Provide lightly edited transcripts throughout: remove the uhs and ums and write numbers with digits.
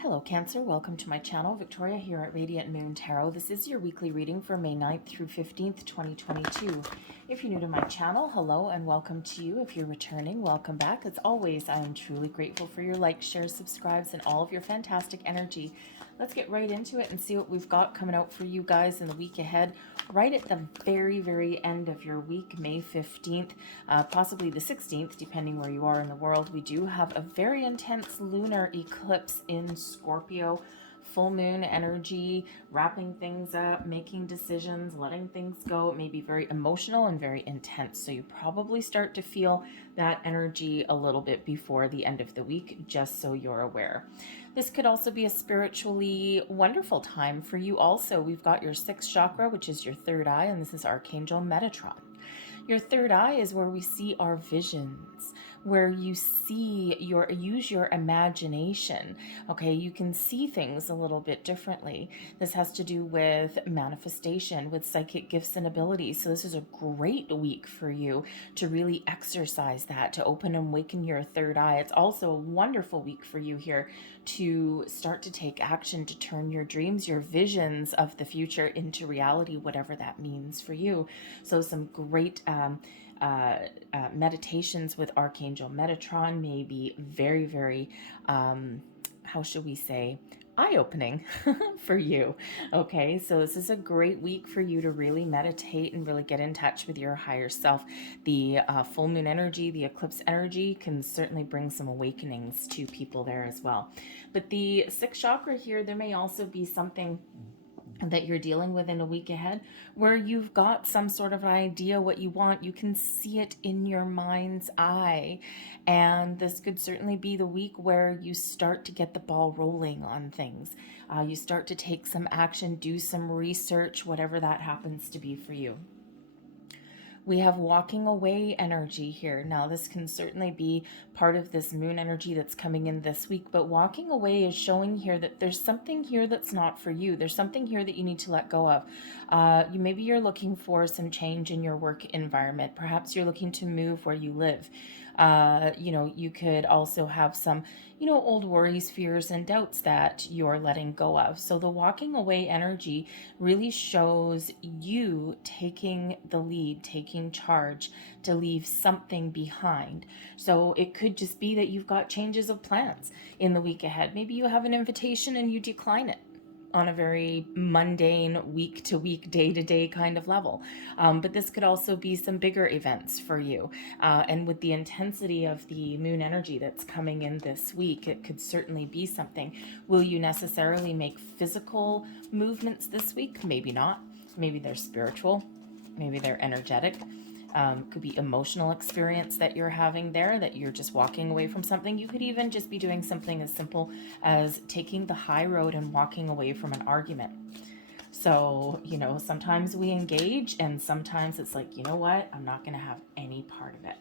Hello Cancer, welcome to my channel. Victoria here at Radiant Moon Tarot. This is your weekly reading for May 9th through 15th, 2022. If you're new to my channel, hello and welcome to you. If you're returning, welcome back. As always, I am truly grateful for your likes, shares, subscribes, and all of your fantastic energy. Let's get right into it and see what we've got coming out for you guys in the week ahead. Right at the very end of your week, May 15th, possibly the 16th, depending where you are in the world, we do have a very intense lunar eclipse in Scorpio. Full moon energy, wrapping things up, making decisions, letting things go. It may be very emotional and very intense. So you probably start to feel that energy a little bit before the end of the week, just so you're aware. This could also be a spiritually wonderful time for you also. We've got your sixth chakra, which is your third eye, and this is Archangel Metatron. Your third eye is where we see our visions, where you use your imagination. Okay, you can see things a little bit differently. This has to do with manifestation, with psychic gifts and abilities. So this is a great week for you to really exercise that, to open and awaken your third eye. It's also a wonderful week for you here to start to take action, to turn your dreams, your visions of the future into reality, whatever that means for you. So some great meditations with Archangel Metatron may be very, how should we say, eye-opening for you. Okay, so this is a great week for you to really meditate and really get in touch with your higher self. The full moon energy, the eclipse energy can certainly bring some awakenings to people there as well. But the sixth chakra here, there may also be something that you're dealing with in a week ahead where you've got some sort of an idea what you want. You can see it in your mind's eye, and this could certainly be the week where you start to get the ball rolling on things. You start to take some action, do some research, whatever that happens to be for you. We have walking away energy here. Now, this can certainly be part of this moon energy that's coming in this week, but walking away is showing here that there's something here that's not for you. There's something here that you need to let go of. Maybe you're looking for some change in your work environment. Perhaps you're looking to move where you live. You could also have some, old worries, fears, and doubts that you're letting go of. So the walking away energy really shows you taking the lead, taking charge to leave something behind. So it could just be that you've got changes of plans in the week ahead. Maybe you have an invitation and you decline it on a very mundane week-to-week, day-to-day kind of level. But this could also be some bigger events for you. And with the intensity of the moon energy that's coming in this week, it could certainly be something. Will you necessarily make physical movements this week? Maybe not. Maybe they're spiritual. Maybe they're energetic. Could be emotional experience that you're having there, that you're just walking away from something. You could even just be doing something as simple as taking the high road and walking away from an argument. So, sometimes we engage and sometimes it's like, you know what? I'm not going to have any part of it.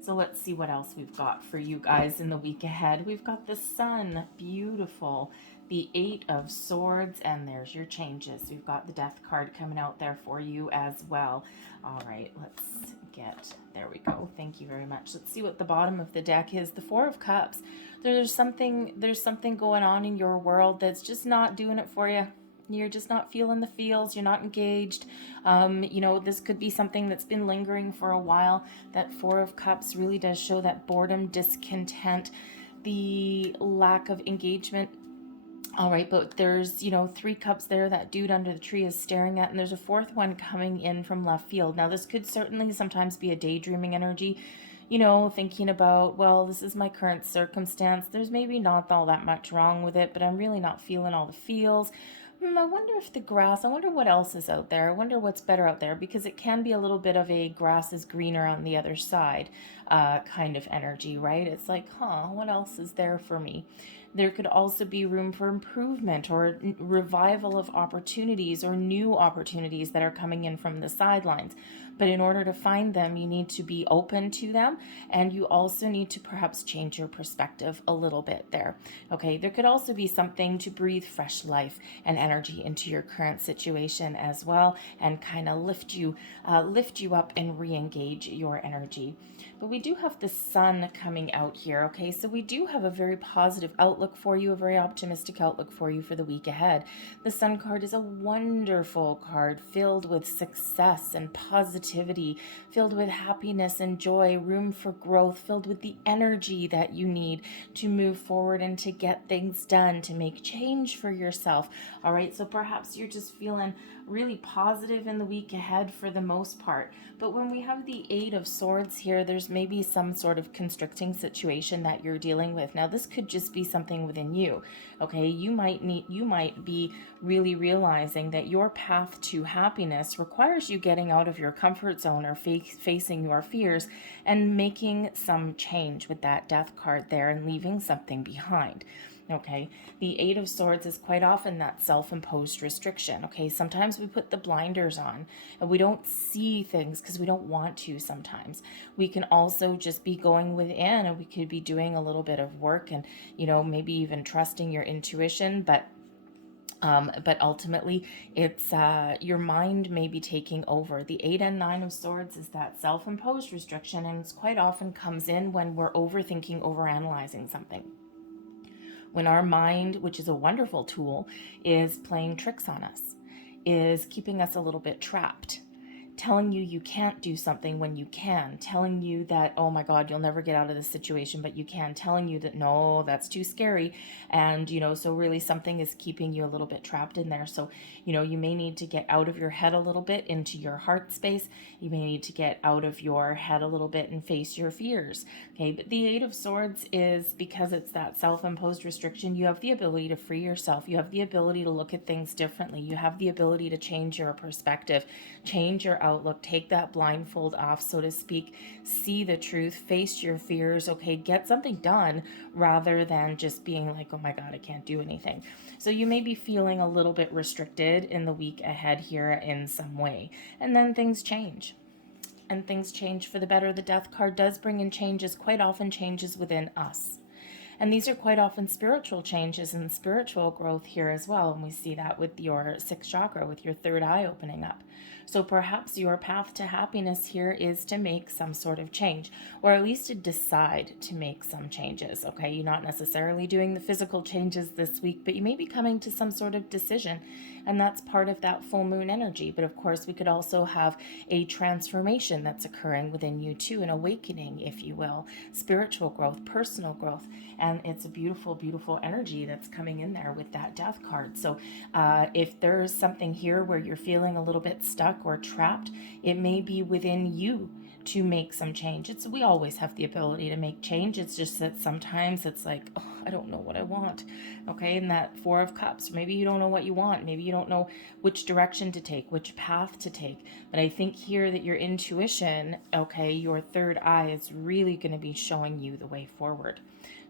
So let's see what else we've got for you guys in the week ahead. We've got the sun, beautiful. The 8 of Swords, and there's your changes. We've got the Death card coming out there for you as well. All right, there we go. Thank you very much. Let's see what the bottom of the deck is. The 4 of Cups. There's something going on in your world that's just not doing it for you. You're just not feeling the feels. You're not engaged. This could be something that's been lingering for a while. That 4 of Cups really does show that boredom, discontent, the lack of engagement. All right, but there's, 3 cups there that dude under the tree is staring at, and there's a 4th one coming in from left field. Now, this could certainly sometimes be a daydreaming energy, thinking about, well, this is my current circumstance. There's maybe not all that much wrong with it, but I'm really not feeling all the feels. I wonder I wonder what else is out there. I wonder what's better out there, because it can be a little bit of a grass is greener on the other side kind of energy, right? It's like, what else is there for me? There could also be room for improvement or revival of opportunities or new opportunities that are coming in from the sidelines. But in order to find them, you need to be open to them, and you also need to perhaps change your perspective a little bit there. Okay, there could also be something to breathe fresh life and energy into your current situation as well, and kind of lift you up and re-engage your energy. But we do have the sun coming out here, okay? So we do have a very positive outlook for you, a very optimistic outlook for you for the week ahead. The sun card is a wonderful card filled with success and positivity, filled with happiness and joy, room for growth, filled with the energy that you need to move forward and to get things done, to make change for yourself. All right, so perhaps you're just feeling really positive in the week ahead for the most part. But when we have the Eight of Swords here, there's maybe some sort of constricting situation that you're dealing with. Now, this could just be something within you. Okay, you might be really realizing that your path to happiness requires you getting out of your comfort zone or facing your fears and making some change with that Death card there and leaving something behind. Okay, the Eight of Swords is quite often that self-imposed restriction. Okay, sometimes we put the blinders on and we don't see things because we don't want to sometimes. We can also just be going within, and we could be doing a little bit of work and, maybe even trusting your intuition, but ultimately it's your mind may be taking over. The Eight and Nine of Swords is that self-imposed restriction, and it's quite often comes in when we're overthinking, overanalyzing something. When our mind, which is a wonderful tool, is playing tricks on us, is keeping us a little bit trapped, telling you can't do something when you can, telling you that, oh my God, you'll never get out of this situation, but you can, telling you that, no, that's too scary. And, so really something is keeping you a little bit trapped in there. So, you may need to get out of your head a little bit into your heart space. You may need to get out of your head a little bit and face your fears. Okay, but the Eight of Swords is, because it's that self-imposed restriction, you have the ability to free yourself. You have the ability to look at things differently. You have the ability to change your perspective, change your outlook, take that blindfold off, so to speak, see the truth, face your fears, okay, get something done rather than just being like, oh my God, I can't do anything. So you may be feeling a little bit restricted in the week ahead here in some way, and then things change. And things change for the better. The Death card does bring in changes, quite often changes within us. And these are quite often spiritual changes and spiritual growth here as well. And we see that with your sixth chakra, with your third eye opening up. So perhaps your path to happiness here is to make some sort of change, or at least to decide to make some changes. Okay, you're not necessarily doing the physical changes this week, but you may be coming to some sort of decision. And that's part of that full moon energy. But of course, we could also have a transformation that's occurring within you too, an awakening, if you will, spiritual growth, personal growth. And it's a beautiful, beautiful energy that's coming in there with that Death card. So if there's something here where you're feeling a little bit stuck or trapped, it may be within you to make some change. We always have the ability to make change. It's just that sometimes it's like, oh, I don't know what I want. Okay, and that Four of Cups, maybe you don't know what you want. Maybe you don't know which direction to take, which path to take. But I think here that your intuition, okay, your third eye is really going to be showing you the way forward.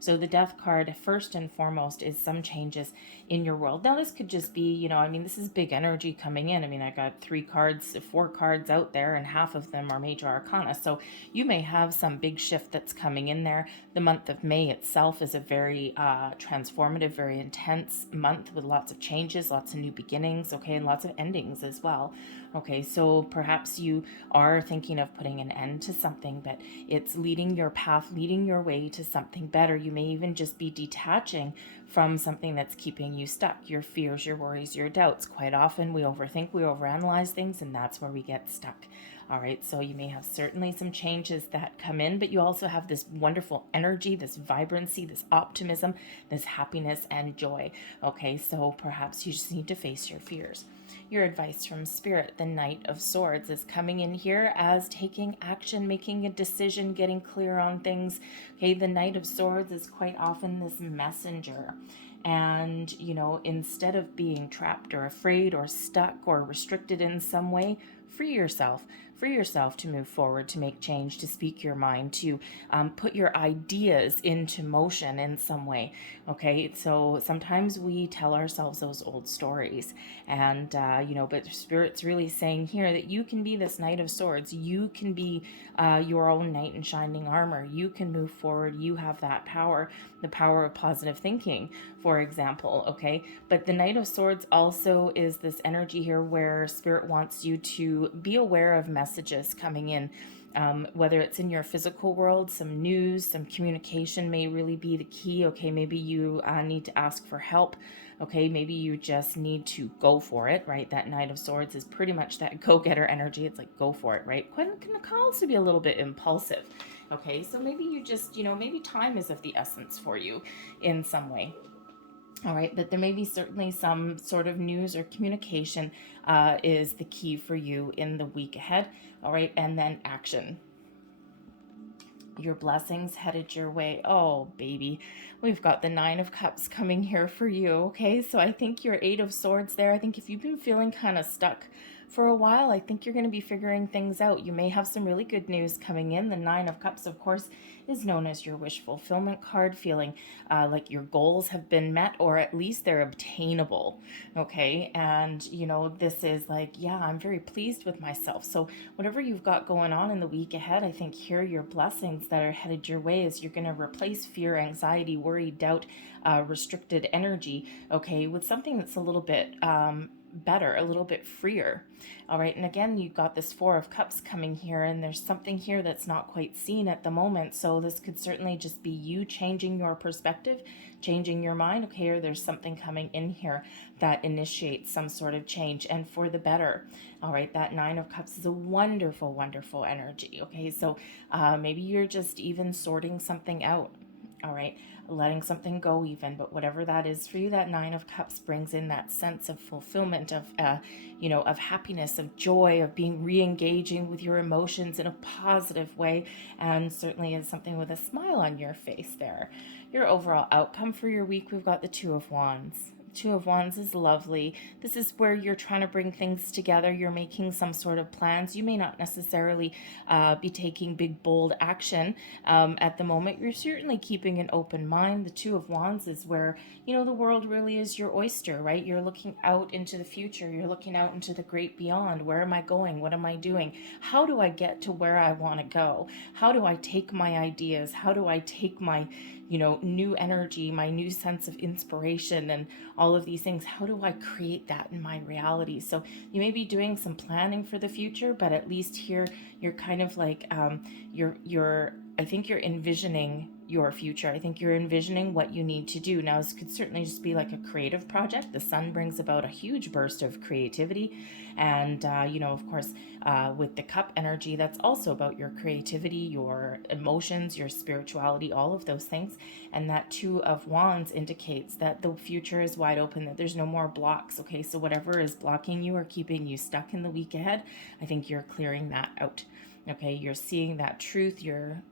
So the Death card, first and foremost, is some changes in your world. Now, this could just be, this is big energy coming in. I got 4 cards out there, and half of them are major arcana. So you may have some big shift that's coming in there. The month of May itself is a very transformative, very intense month with lots of changes, lots of new beginnings, okay, and lots of endings as well. Okay, so perhaps you are thinking of putting an end to something, but it's leading your path, leading your way to something better. You may even just be detaching from something that's keeping you stuck, your fears, your worries, your doubts. Quite often we overthink, we overanalyze things, and that's where we get stuck. All right, so you may have certainly some changes that come in, but you also have this wonderful energy, this vibrancy, this optimism, this happiness and joy. Okay, so perhaps you just need to face your fears. Your advice from Spirit, the Knight of Swords, is coming in here as taking action, making a decision, getting clear on things. Okay, the Knight of Swords is quite often this messenger. And, instead of being trapped or afraid or stuck or restricted in some way, free yourself. free yourself to move forward, to make change, to speak your mind, to put your ideas into motion in some way. Okay, so sometimes we tell ourselves those old stories, and but Spirit's really saying here that you can be this Knight of Swords. You can be your own knight in shining armor. You can move forward. You have that power, the power of positive thinking, for example. Okay, but the Knight of Swords also is this energy here where Spirit wants you to be aware of messages coming in. Whether it's in your physical world, some news, some communication may really be the key. Okay, maybe you need to ask for help. Okay, maybe you just need to go for it, right? That Knight of Swords is pretty much that go-getter energy. It's like, go for it, right? Can also be a little bit impulsive. Okay, so maybe you just, maybe time is of the essence for you in some way. All right, but there may be certainly some sort of news or communication is the key for you in the week ahead. All right, and then action. Your blessings headed your way. Oh, baby, we've got the Nine of Cups coming here for you. Okay, so I think your Eight of Swords there. I think if you've been feeling kind of stuck for a while, I think you're going to be figuring things out. You may have some really good news coming in. The Nine of Cups, of course, is known as your wish fulfillment card, feeling like your goals have been met, or at least they're obtainable. Okay, and this is like, yeah, I'm very pleased with myself. So whatever you've got going on in the week ahead, I think here your blessings that are headed your way is you're going to replace fear, anxiety, worry, doubt, restricted energy, okay, with something that's a little bit better, a little bit freer. All right, and again, you've got this Four of Cups coming here, and there's something here that's not quite seen at the moment. So this could certainly just be you changing your perspective, changing your mind. Okay, or there's something coming in here that initiates some sort of change, and for the better. All right, that Nine of Cups is a wonderful, wonderful energy. Okay, so maybe you're just even sorting something out. All right, letting something go even, but whatever that is for you, that Nine of Cups brings in that sense of fulfillment, of of happiness, of joy, of being re-engaging with your emotions in a positive way, and certainly is something with a smile on your face there. Your overall outcome for your week, we've got the Two of Wands. Two of Wands is lovely. This is where you're trying to bring things together. You're making some sort of plans. You may not necessarily be taking big, bold action at the moment. You're certainly keeping an open mind. The Two of Wands is where, the world really is your oyster, right? You're looking out into the future. You're looking out into the great beyond. Where am I going? What am I doing? How do I get to where I want to go? How do I take my ideas? How do I take my new energy, my new sense of inspiration, and all of these things? How do I create that in my reality? So you may be doing some planning for the future, but at least here you're kind of like I think you're envisioning your future. I think you're envisioning what you need to do. Now, this could certainly just be like a creative project. The sun brings about a huge burst of creativity. And, of course, with the cup energy, that's also about your creativity, your emotions, your spirituality, all of those things. And that Two of Wands indicates that the future is wide open, that there's no more blocks. Okay, so whatever is blocking you or keeping you stuck in the week ahead, I think you're clearing that out. Okay, you're seeing that truth. You're,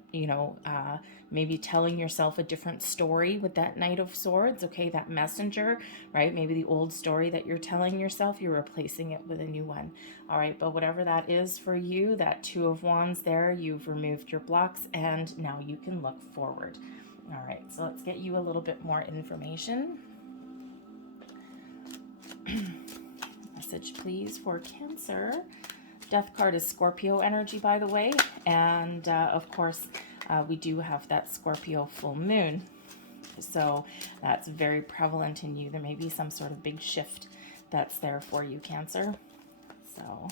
maybe telling yourself a different story with that Knight of Swords. Okay, that messenger, right? Maybe the old story that you're telling yourself, you're replacing it with a new one. All right, but whatever that is for you, that Two of Wands there, you've removed your blocks, and now you can look forward. All right, so let's get you a little bit more information. Message, please, for Cancer. Death card is Scorpio energy, by the way, and of course we do have that Scorpio full moon, so that's very prevalent in you. There may be some sort of big shift that's there for you, Cancer. So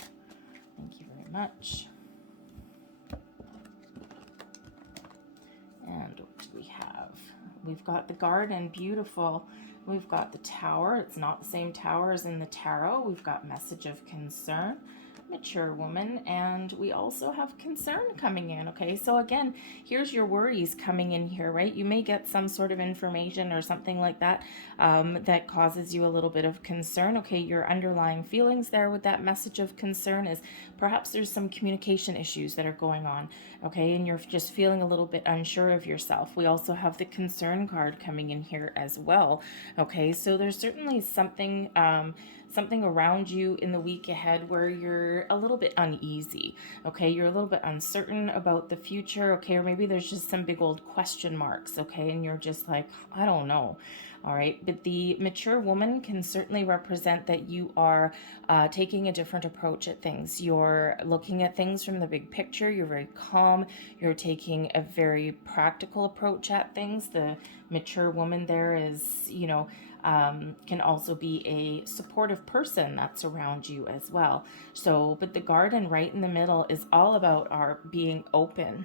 thank you very much. And what do we have? We've got the Garden, beautiful. We've got the Tower. It's not the same tower as in the tarot. We've got message of concern, mature woman, and we also have concern coming in. Okay, so again, here's your worries coming in here, right? You may get some sort of information or something like that that causes you a little bit of concern. Okay, your underlying feelings there with that message of concern is perhaps there's some communication issues that are going on. Okay, and you're just feeling a little bit unsure of yourself. We also have the concern card coming in here as well. Okay, so there's certainly something something around you in the week ahead where you're a little bit uneasy, okay? You're a little bit uncertain about the future, okay? Or maybe there's just some big old question marks, okay? And you're just like, I don't know. All right, but the mature woman can certainly represent that you are taking a different approach at things. You're looking at things from the big picture. You're very calm. You're taking a very practical approach at things. The mature woman there is, can also be a supportive person that's around you as well. So, but the garden right in the middle is all about our being open.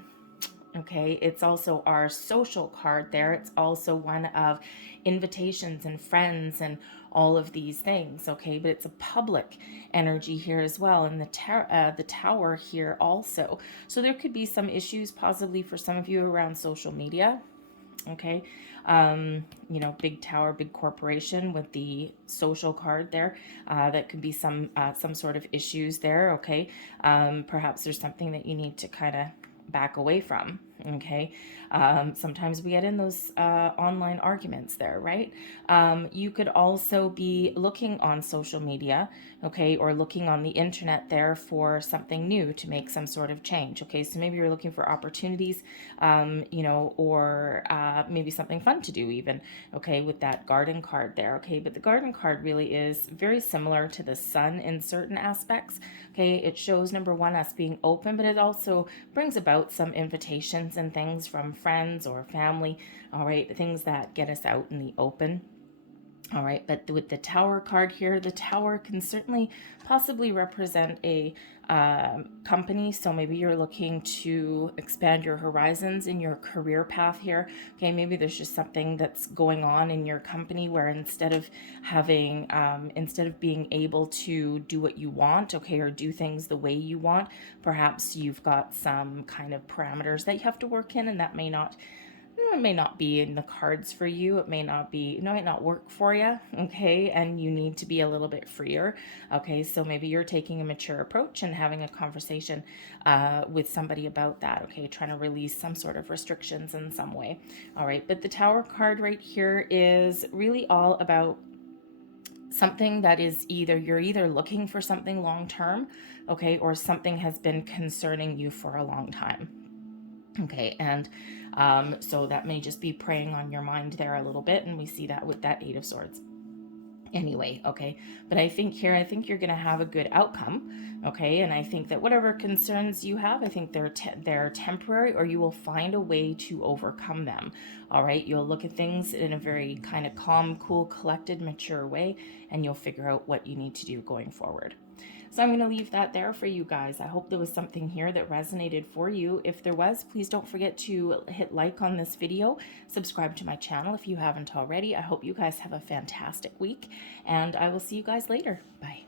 Okay, it's also our social card there. It's also one of invitations and friends and all of these things. Okay, but it's a public energy here as well, and the tower here also. So there could be some issues possibly for some of you around social media. Okay, big tower, big corporation with the social card there. That could be some sort of issues there. Okay, perhaps there's something that you need to kind of back away from. Okay, sometimes we get in those online arguments there, right? You could also be looking on social media, okay, or looking on the internet there for something new to make some sort of change. Okay, so maybe you're looking for opportunities, or maybe something fun to do even, okay, with that garden card there. Okay, but the garden card really is very similar to the sun in certain aspects. Okay, it shows, number one, us being open, but it also brings about some invitations and things from friends or family. All right, things that get us out in the open. All right, but with the tower card here, the tower can certainly possibly represent a company. So maybe you're looking to expand your horizons in your career path here. Okay, maybe there's just something that's going on in your company where instead of being able to do what you want, okay, or do things the way you want, perhaps you've got some kind of parameters that you have to work in, and that may not be in the cards for you. It may not be, it might not work for you, okay? And you need to be a little bit freer, okay? So maybe you're taking a mature approach and having a conversation with somebody about that, okay? Trying to release some sort of restrictions in some way, all right? But the Tower card right here is really all about something that is you're either looking for something long term, okay, or something has been concerning you for a long time. Okay, and so that may just be preying on your mind there a little bit, and we see that with that Eight of Swords. Anyway, okay, but I think you're going to have a good outcome, okay, and I think that whatever concerns you have, I think they're temporary, or you will find a way to overcome them. All right, you'll look at things in a very kind of calm, cool, collected, mature way, and you'll figure out what you need to do going forward. So I'm going to leave that there for you guys. I hope there was something here that resonated for you. If there was, please don't forget to hit like on this video, subscribe to my channel if you haven't already. I hope you guys have a fantastic week, and I will see you guys later. Bye.